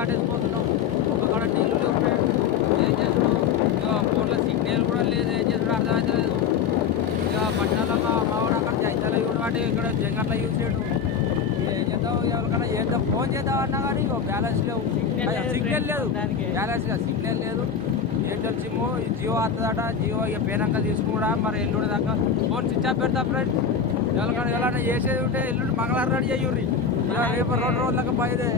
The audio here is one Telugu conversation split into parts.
దాటేసుకుంటున్నాం. ఒకక్కడ నీళ్ళు లేవు ఏం చేస్తున్నాం ఇక ఫోన్లో సిగ్నల్ కూడా లేదు ఏం చేస్తున్నాడు అర్థమవుతలేదు ఇక పట్టణాలలో మావాడు అక్కడ జైతాల చూడబట్టి ఇక్కడ జైగర్లో యూజ్ చేయడం. ఏం చేద్దాం? ఎవరికైనా ఏదో ఫోన్ చేద్దాం అన్నా కానీ ఇక బ్యాలెన్స్ లేవు. సిగ్నల్ లేదు బ్యాలెన్స్ కాదు సిగ్నల్ లేదు. ఎయిర్టెల్ సిమ్ జియో వస్తుందట జియో ఇక పేనాక తీసుకురా మరి ఎల్లుడి దాకా ఫోన్ స్విచ్ ఆఫ్ పెడతా ఫ్రెండ్. ఎవరికైనా ఎవరైనా చేసేది ఉంటే ఎల్లుండి మంగళవారం రెడీ చేయుర్రి రేపు రెండు రోజులకు బయదే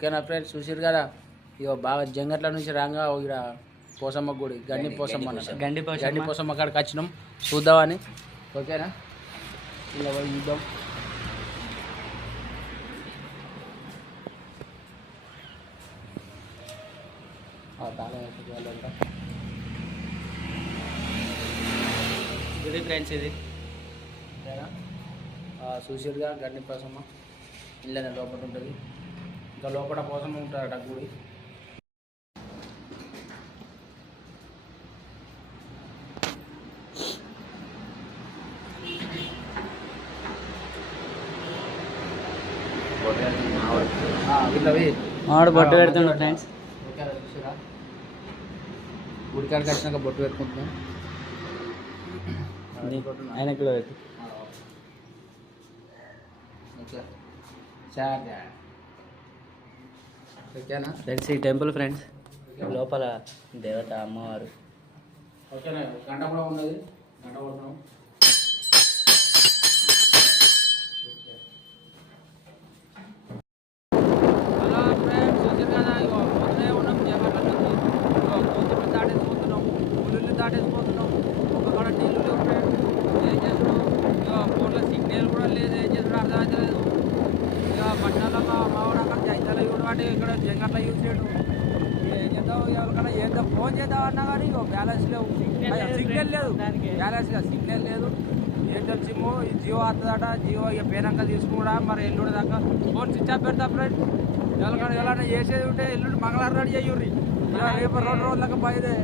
ఓకేనా ఫ్రెండ్స్ చూసారు కదా? ఇక బాగా జంగట్ల నుంచి రాగా ఇక్కడ పోసమ్మ గుడి గండి పోసమ్మ. గండి. గండి పోసమ్మ. కాడికి వచ్చినాం. చూద్దామని. ఓకేనా? ఇలా పోయి చూద్దాం. ఇది ఫ్రెండ్స్ ఇది. చూసిరుగా గండి పోసమ్మ. ఇళ్ళనే లోపల ఉంటుంది. ఇంకా లోపల పోసమ్మ ఉంటారట గుడి. మామిడి బొట్టు పెడుతుండు ఫ్రెండ్స్. గుడికాడికి వచ్చినాక బొట్టు పెట్టుకుంటున్నాం. ఆయన కూడా పెట్టు. ఓకేనా? ఫ్రెండ్స్ ఈ టెంపుల్ ఫ్రెండ్స్ లోపల దేవత అమ్మవారు. ఓకేనా? గంట కూడా ఉన్నది. కొడుతున్నాం. సిగ్నల్ కూడా లేదు. ఏం చేస్తున్నాడు అర్థమవుతలేదు ఇక పట్టణాల్లో మా మావాడు అక్కడ యూజ్ వాటి ఇక్కడ జంగట్ల యూజ్ చేయడం. చేద్దాం ఎవరికైనా చేద్దాం ఫోన్ చేద్దాం అన్నా కానీ ఇగో బ్యాలెన్స్ లేవు. సిగ్నల్ లేదు బ్యాలెన్స్గా సిగ్నల్ లేదు. ఎయిర్టెల్ సిమ్ ఈ జియో వస్తుందట జియో ఇక పేనాక తీసుకురా మరి ఎల్లుండి దాకా ఫోన్ స్విచ్ ఆఫ్ పెడతా ఫ్రెండ్ ఎవరికైనా ఎలా చేసేది ఉంటే ఎల్లుండి మంగళవారం రెడీ అయ్యుర్రి ఇలా రేపు రెండు రోజులకు బయదే